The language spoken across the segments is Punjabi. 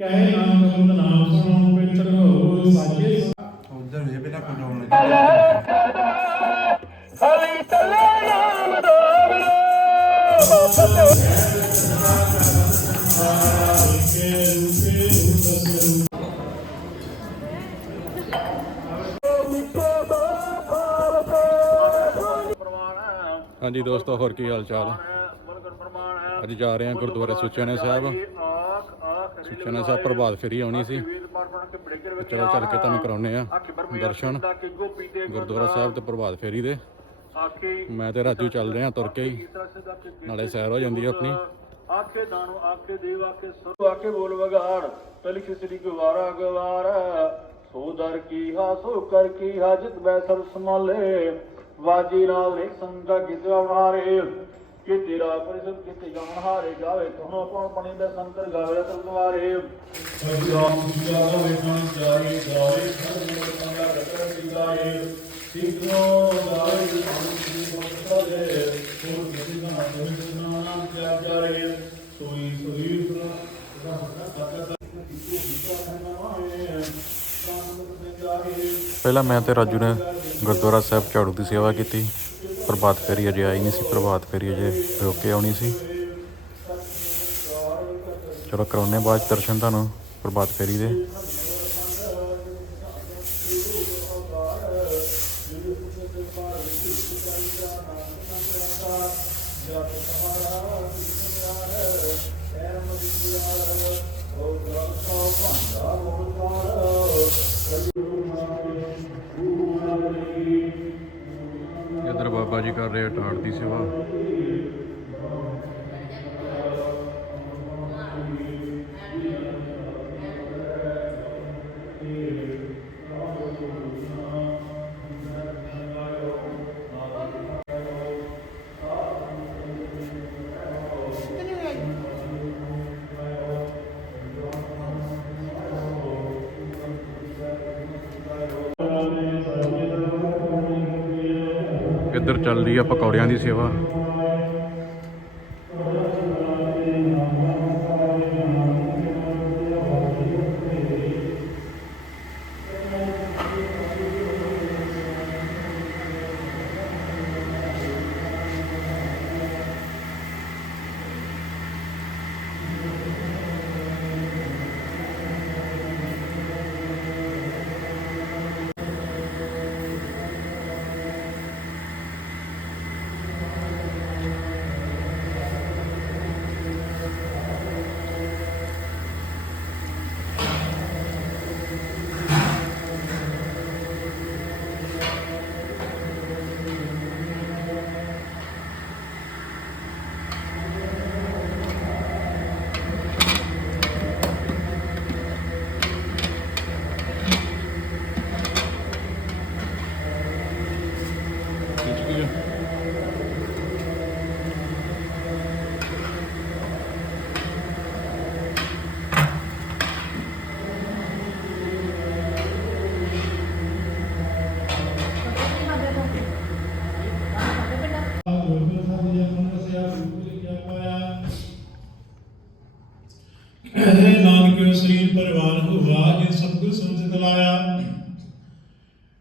ਕਹੇ ਨਾਮ ਕਬੰਦ ਨਾਮ ਸੁਣੋ ਪਵਿੱਤਰ ਹੋ ਸਾਚੇ ਉਧਰ ਵੇ ਬਿਨਾ ਕੰਟਰੋਲ ਨਹੀਂ ਹਾਂਜੀ ਦੋਸਤੋ ਹੋਰ ਕੀ ਹਾਲ ਚਾਲ? ਅੱਜ ਜਾ ਰਹੇ ਹਾਂ ਗੁਰਦੁਆਰਾ ਸੁਚਾਨੇ ਸਾਹਿਬ। ਸੁਚਾਨੇ ਸਾਹਿਬ ਪ੍ਰਭਾਤ ਫੇਰੀ ਆਉਣੀ ਸੀ। ਚਲੋ ਚੱਲ ਕੇ ਤੁਹਾਨੂੰ ਕਰਾਉਨੇ ਆ ਦਰਸ਼ਨ। ਗੁਰਦੁਆਰਾ ਸਾਹਿਬ ਤੇ ਪ੍ਰਭਾਤ ਫੇਰੀ ਦੇ। ਮੈਂ ਤੇ ਰਾਜੂ ਚੱਲ ਰਹੇ ਹਾਂ ਤੁਰ ਕੇ ਹੀ। ਨਾਲੇ ਸੈਰ ਹੋ ਜਾਂਦੀ ਆ ਆਪਣੀ। ਆਖੇ ਦਾਨੋ ਆਖੇ ਦੇਵ ਆਖੇ ਸੋ ਆਖੇ ਬੋਲ ਵਗਾੜ ਤਲ ਖਿਸਰੀ ਗਵਾਰਾ ਗਵਾਰ। ਸੋ ਦਰ ਕੀ ਹਾ, ਸੋ ਕਰ ਕੀ ਹਾਜਤ ਬੈ ਸਰ ਸਮਾਲੇ ਵਾਜੀ ਨਾਲ ਨੇ ਸੰਗਾ ਕਿਤੇ ਆਵਾਰੇ ਕਿ ਤੇਰਾ ਪਰਿਸਤ ਕਿਤੇ ਜਾਣ ਹਾਰੇ ਗਾਵੇ ਕਹੋ ਕੌਣ ਪਣੀ ਦਾ ਸੰਤਰ ਗਾਵੇ ਤਲ ਗਵਾਰੇ ਸਭਿਆਮ ਸੁਜਾਗਾ ਵੇਖਣ ਜਾਈ ਗਾਵੇ ਹਰ ਮੋੜ ਸੰਗਾ ਰਤਨ ਦੀ ਗਾਏ ਸਿੱਖੋ ਗਾਵੇ ਜੀ ਮੁਕਤਾ ਦੇ ਸੋ ਕਿਸੇ ਦਾ ਕੋਈ ਨਾਮ ਤਿਆਗ ਜਾਰੇ ਸੋਈ ਸੋਈ ਸੁਨਾ ਪਹਿਲਾਂ ਮੈਂ ਤੇ ਰਾਜੂ ਨੇ ਗੁਰਦੁਆਰਾ ਸਾਹਿਬ ਝਾੜੂ ਦੀ ਸੇਵਾ ਕੀਤੀ। ਪ੍ਰਭਾਤ ਫੇਰੀ ਅਜੇ ਆਈ ਨਹੀਂ ਸੀ, ਪ੍ਰਭਾਤ ਫੇਰੀ ਅਜੇ ਰੁਕ ਕੇ ਆਉਣੀ ਸੀ। ਚਲੋ ਕਰਾਉਨੇ ਬਾਅਦ 'ਚ ਦਰਸ਼ਨ ਤੁਹਾਨੂੰ ਪ੍ਰਭਾਤ ਫੇਰੀ ਦੇ। ਇਧਰ ਕਰ ਰਿਹਾ ਆ ਟਾਟ ਦੀ ਸੇਵਾ। Thank you. ਨਾਨਕ ਸਰੀਰ ਪਰਵਾਨ ਹੋਵਾ ਜਿਨ ਸਤਿਗੁਰ ਸਮਝ ਲਾਇਆ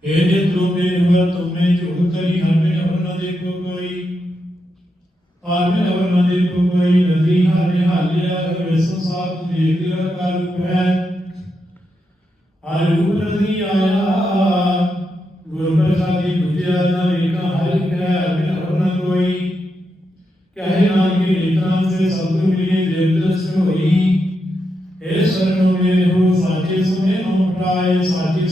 ਇਹ ਜੇ ਤੁਮੇ ਹੁਆ ਤੁਮੇ ਜੋ ਕਰੀ ਹਮੇ ਅਵਰ ਨ ਦੇਖੋ ਕੋਈ ਆਦਮੇ ਅਵਰ ਨ ਦੇਖੋ ਕੋਈ ਨਦੀ ਹਰੇ ਹਾਲਿਆ ਵਿਸੋ ਸਾਥ ਦੇਖ ਲਿਆ ਕਰ ਰੂਪ ਹੈ ਹਰ ਰੂਪ ਨਦੀ ਆਇਆ ਗੁਰ ਪ੍ਰਸਾਦੀ ਬੁਝਿਆ ਨਾ ਵੇਖਾ ਹਰਿ ਕਹਿ ਬਿਨ ਅਵਰ ਨ ਕੋਈ ਕਹੇ ਨਾਨਕ ਨੇਤਰਾਂ ਇਹ ਸਰਨੋ ਮੇਰੇ ਸੁਨੇ ਨੋ ਪਟਾਏ ਸਾਚੇ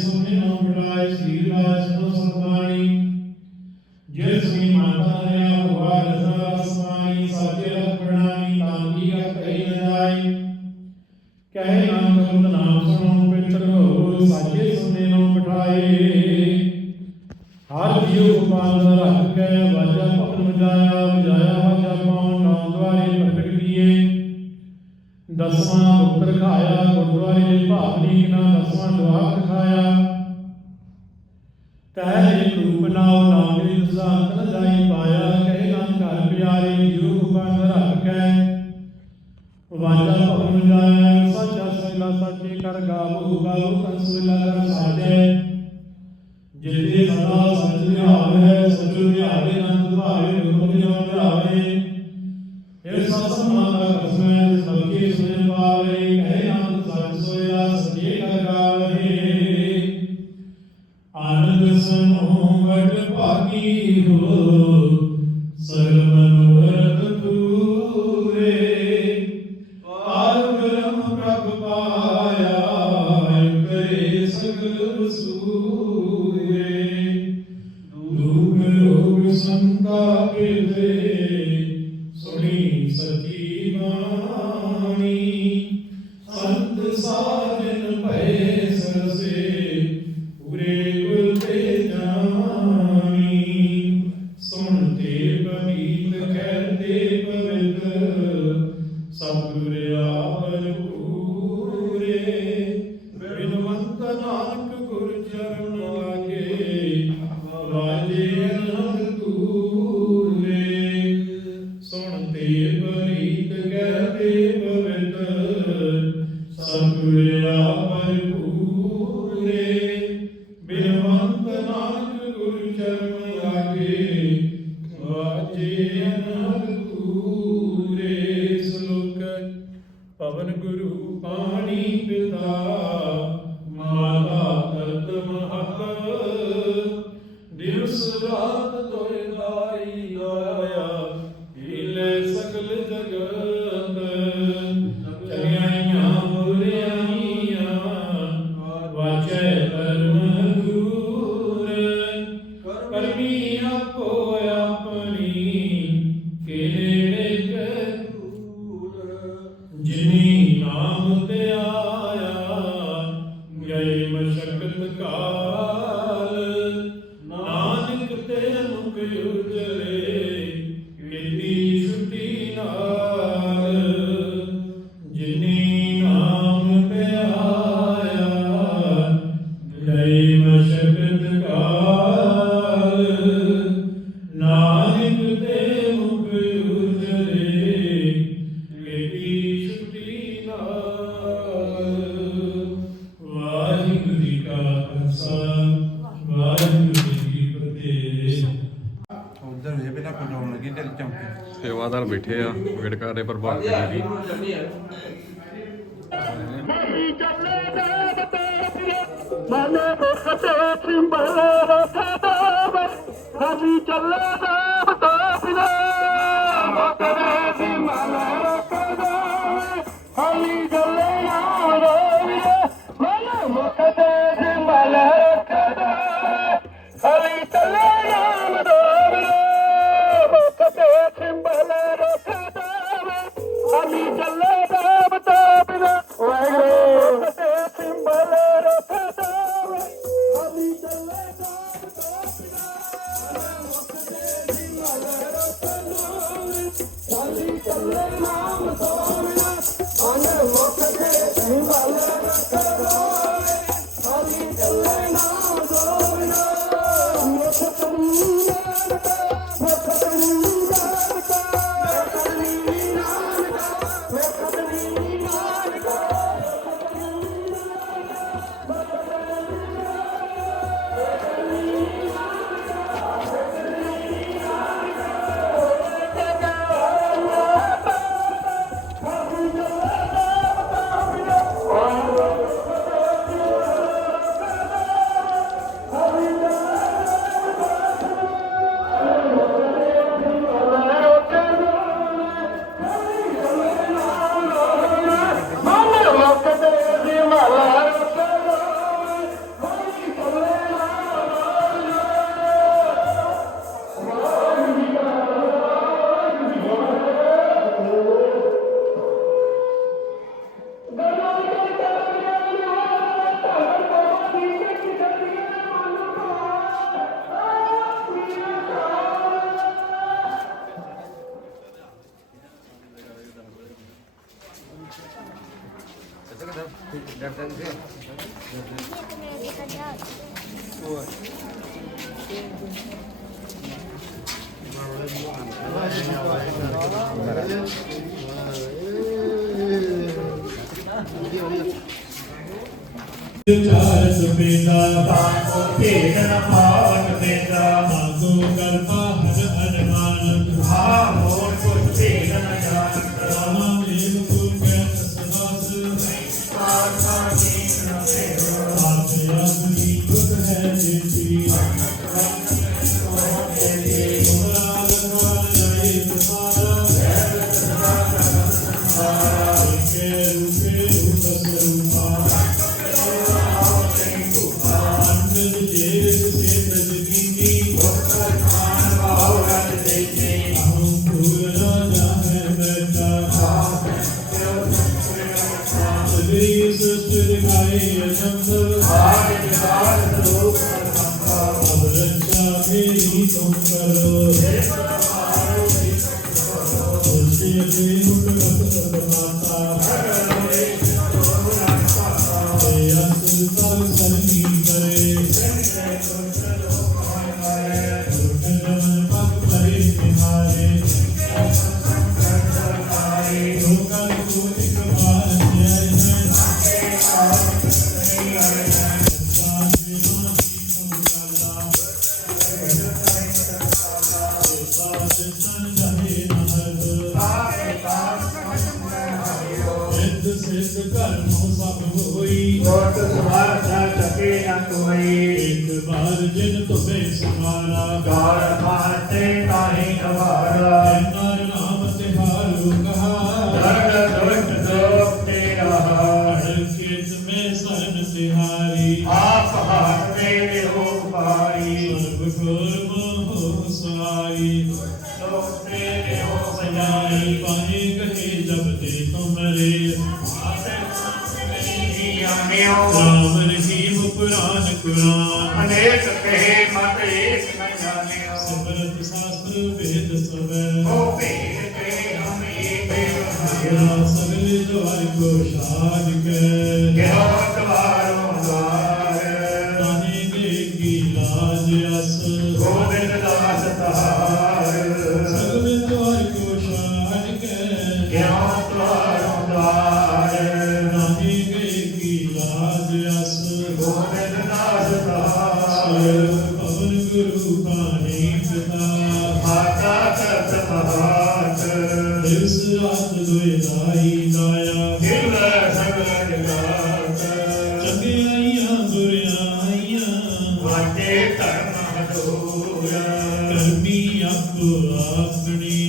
ਸਾਡੇ ਪ੍ਰਭਾਵ ਕਰੇਗੀ ਮਨ ਮੁਖ ਤੇ ਚਿੰਬਲ ਰਸਦਾ ਵੇ। ਸਾਡੀ ਚੱਲੇ Oh, 我要走在城里。माही कमाला get up. ਕਰਮੀ ਅਪ ਆਪਣੀ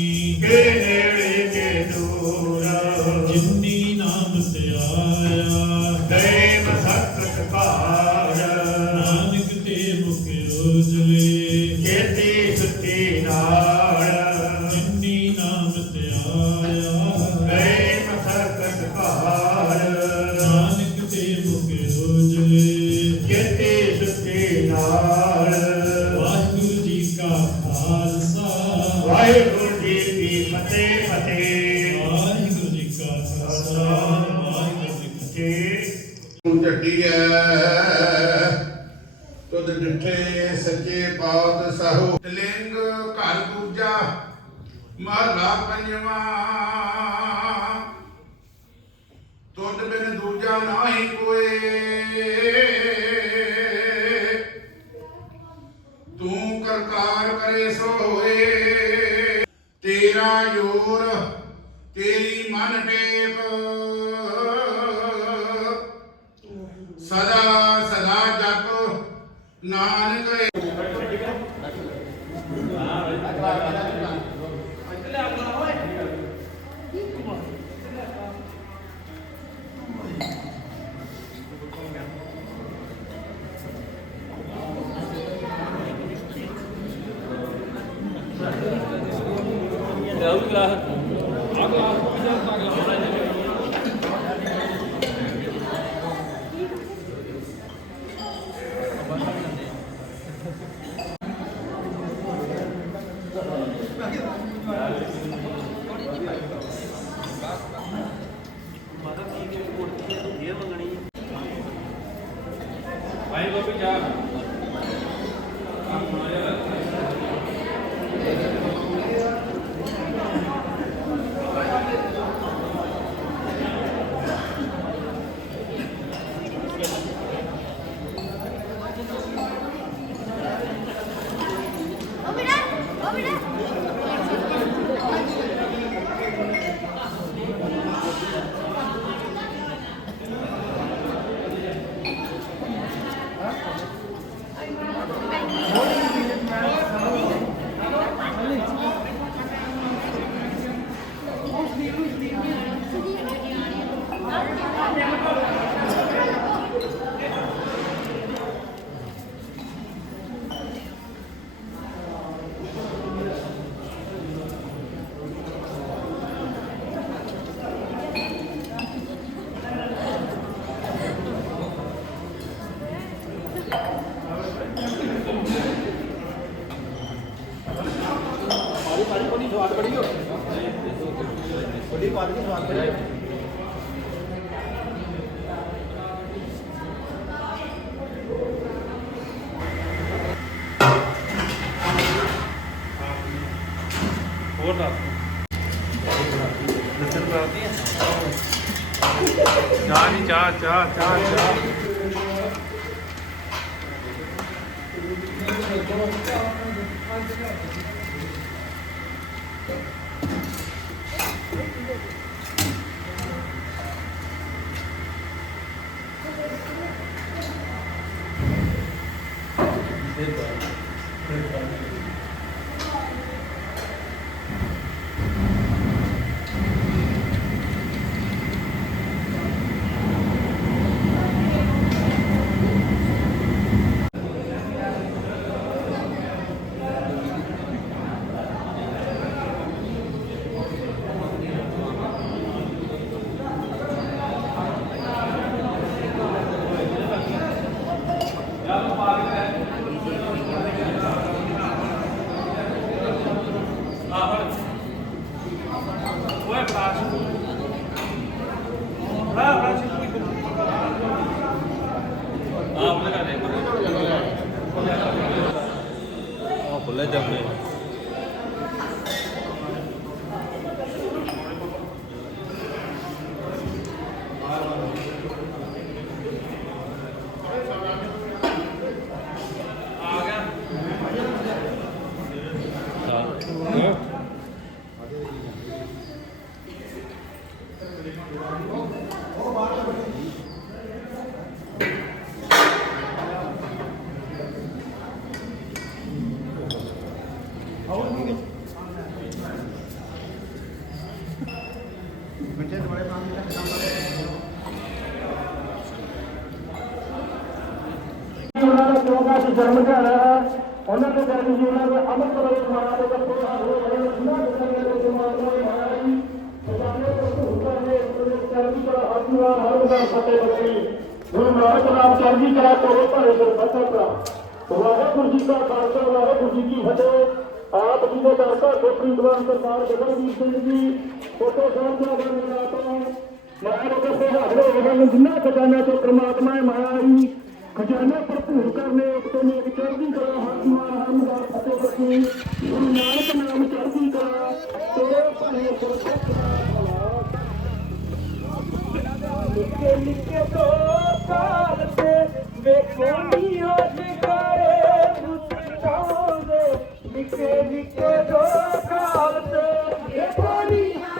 ਛੱਡੀਐ। ਤੁਧ ਡਿਠੇ ਸੱਚੇ ਪਾਤ ਸਹੁ। ਲਿੰਗ ਘਰ ਦੂਜਾ, ਮਹਲਾ ਪੰਜਵਾਂ। ਤੁਧ ਬਿਨ ਦੂਜਾ ਨਾਹੀ ਕੋਏ। ਤੂੰ ਕਰਕਾਰ ਕਰੇ ਸੋਏ। ਤੇਰਾ ਜੋਰ ਤੇਰੀ ਮਨ ਟੇਪ। Aí, Lobo Diabo. ਦੀ ਪਾਰਟੀ ਸਵਾਗਤ ਹੈ Goodbye. Goodbye. é plástico. Ah, plástico. ਜਨਮ ਦਿਹਾੜਾ ਉਹਨਾਂ ਦੇ ਜਨਮ ਜੀ ਉਹਨਾਂ ਦੇ ਅਮਰ ਕਰੋ ਮਾਰਾ ਦੇ ਬੱਚੇ ਹਾਰੇ ਹੋਏ ਉਹਨਾਂ ਦੇ ਜਨਮ ਦੇ ਜਮਾਨਾ ਮਾਰਾ ਜੀ ਪੰਜਾਬੇ ਤੋਂ ਹੁਕਮ ਨੇ ਉਹਦੇ ਚਰਬੀ ਕਰਾ ਹਰਨਾ ਹਰ ਦਾ ਫਤਿਹ ਬਖਸ਼ੀ ਗੁਰੂ ਨਾਨਕ ਨਾਮ ਚਰਬੀ ਕਰਾ ਕੋਲੇ ਭਰੇ ਗੁਰ ਫਤਿਹ ਕਰਾ ਵਾਹਿਗੁਰੂ ਜੀ ਕਾ ਖਾਲਸਾ, ਵਾਹਿਗੁਰੂ ਜੀ ਕੀ ਫਤਿਹ। ਆਪ ਜੀ ਦੇ ਦਰ ਤੋਂ ਖੋਪਰੀ ਦੀਵਾਨ ਸਰਦਾਰ ਜਗਨਜੀਤ ਸਿੰਘ ਜੀ, ਫੋਟੋ ਸਾਹਿਬ ਦਾ ਬਰਨਾਲਾ ਤੋਂ ਮਾਇਆ ਦੇ ਤੇ ਹਾਰੇ ਹੋਏ ਹਨ ਖਜ਼ਾਨਾ ਤੋਂ ਪ੍ਰਮਾਤਮਾ ਨੇ ਮਾਇਆ ਆਈ। ਖਜ਼ਾਨਾ ਭਰਪੂਰ ਕਰਨੇ ਤੇ ਮੇਰੀ ਚੜ੍ਹਦੀ ਕਲਾ ਹਰ ਮਾਨ ਹਰ ਮਾਨ ਅਤੇ ਬਸੀ ਗੁਰੂ ਨਾਨਕ ਨਾਮ ਚੜ੍ਹਦੀ ਕਲਾ, ਤੇਰੇ ਭਾਣੇ ਸਰਕਾਰ ਲਿਖੇ ਲਿਖੇ ਤੋ ਕਾਲ ਤੇ, ਵੇਖੋ ਨੀਓ ਜਗਾਏ ਮੁਸਕਾਉਂਦੇ ਲਿਖੇ ਲਿਖੇ ਤੋ ਕਾਲ ਤੇ, ਵੇਖੋ ਨੀਓ